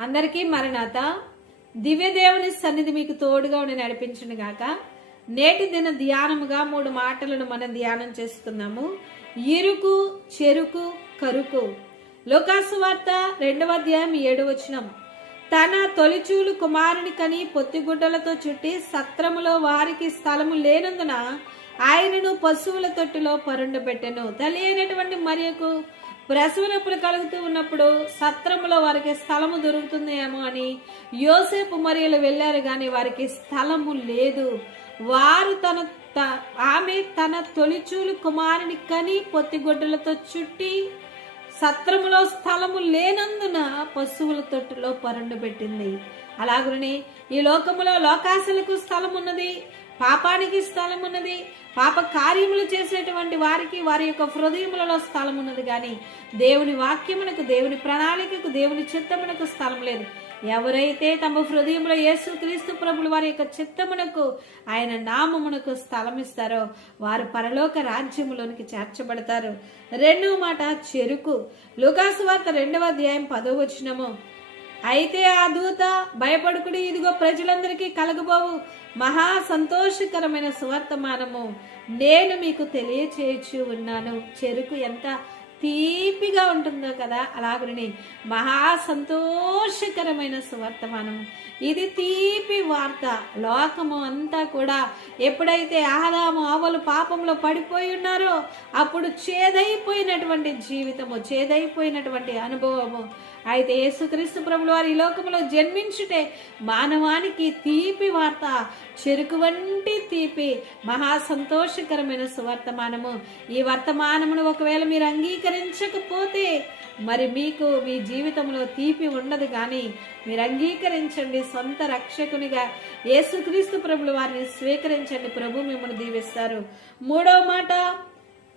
అందరికీ మరణాత. దివ్యదేవుని సన్నిధి మీకు తోడుగా ఉండి నడిపించును గాక. నేటి దిన ధ్యానముగా మూడు మాటలను మనం ధ్యానం చేస్తున్నాము. ఇరుకు చెరుకు కరుకు. లోకాసు వార్త రెండవ అధ్యాయం ఏడు వచనం. తన తొలిచూలు కుమారుని కని పొత్తిగుడ్డలతో చుట్టి సత్రములో వారికి స్థలము లేనందున ఆయనను పశువుల తొట్టులో పరుండబెట్టెను. తల్లి అయినటువంటి మరియకు ప్రసవ నొప్పులు కలుగుతూ ఉన్నప్పుడు సత్రములో వారికి స్థలము దొరుకుతుందేమో అని యోసేపు మరియలు వెళ్ళారు కానీ వారికి స్థలము లేదు. వారు తన త- ఆమె తన తొలిచూలు కుమారుని కని పొత్తిగొడ్డలతో చుట్టి సత్రములో స్థలము లేనందున పశువుల తొట్టులో పరుండు పెట్టింది అలాగనే ఈ లోకములో లోకాశలకు స్థలం ఉన్నది పాపానికి స్థలం ఉన్నది పాప కార్యములు చేసేటువంటి వారికి వారి యొక్క హృదయములలో స్థలం ఉన్నది కానీ దేవుని వాక్యమునకు దేవుని ప్రణాళికకు దేవుని చిత్తమునకు స్థలం లేదు. ఎవరైతే తమ హృదయంలో యేసు క్రీస్తు ప్రభులు వారి యొక్క చిత్తమునకు ఆయన నామమునకు స్థలం ఇస్తారో వారు పరలోక రాజ్యములోనికి చేర్చబడతారు. రెండవ మాట చెరుకు. లుకాసు వార్త రెండవ అధ్యాయం పదో వచనము. అయితే ఆ దూత భయపడుకుడి ఇదిగో ప్రజలందరికీ కలగబోవు. మహా సంతోషకరమైన సువర్తమానము. నేను మీకు తెలియచేయచ్చు ఉన్నాను. చెరుకు ఎంత తీపిగా ఉంటుందో కదా అలా విని మహా సంతోషకరమైన సువర్తమానము ఇది తీపి వార్త. లోకము అంతా కూడా ఎప్పుడైతే ఆదాము అవలు పాపంలో పడిపోయి ఉన్నారో అప్పుడు చేదైపోయినటువంటి జీవితము చేదైపోయినటువంటి అనుభవము. అయితే యేసుక్రీస్తు ప్రభులు వారి ఈ లోకంలో జన్మించుటే మానవానికి తీపి వార్త చెరుకు వంటి తీపి మహా సంతోషకరమైన సువర్తమానము. ఈ వర్తమానమును ఒకవేళ మీరు అంగీకరించకపోతే మరి మీకు మీ జీవితంలో తీపి ఉండదు కానీ మీరు అంగీకరించండి సొంత రక్షకునిగా. యేసుక్రీస్తు ప్రభులు వారిని స్వీకరించండి. ప్రభు మిమ్మల్ని దీవిస్తారు. మూడో మాట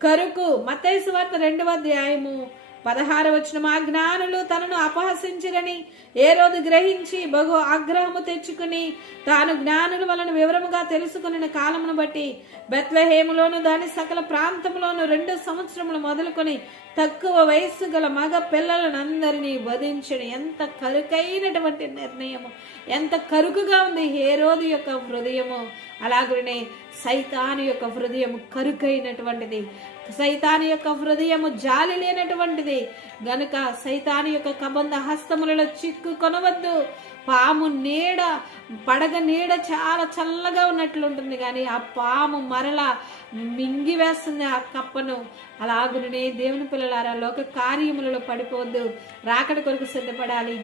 కరుకు. మతైసు వార్త రెండవ అధ్యాయము పదహారు వచ్చిన మా జ్ఞానులు తనను అపహసించిరని ఏ రోజు గ్రహించి బహు ఆగ్రహము తెచ్చుకుని తాను జ్ఞానులు వలన వివరముగా తెలుసుకుని కాలమును బట్టి బెత్లహేములోను దాని సకల ప్రాంతంలోను రెండు సంవత్సరములు మొదలుకొని తక్కువ వయస్సు గల మగ పిల్లలను అందరినీ వధించడం ఎంత కరుకైనటువంటి నిర్ణయము. ఎంత కరుకుగా ఉంది ఏ రోజు యొక్క హృదయము. అలాగనే సైతాను యొక్క హృదయము కరుకైనటువంటిది. సైతాను యొక్క హృదయము జాలి లేనటువంటిది. గనుక సైతాను యొక్క కబంధ హస్తములలో చిక్కు కొనవద్దు పాము నీడ పడగ నీడ చాలా చల్లగా ఉన్నట్లు ఉంటుంది కానీ ఆ పాము మరల మింగివేస్తుంది ఆ కప్పను. అలాగునే దేవుని పిల్లలారా లోక కార్యములలో పడిపోవద్దు. రాకడ కొరకు సిద్ధపడాలి.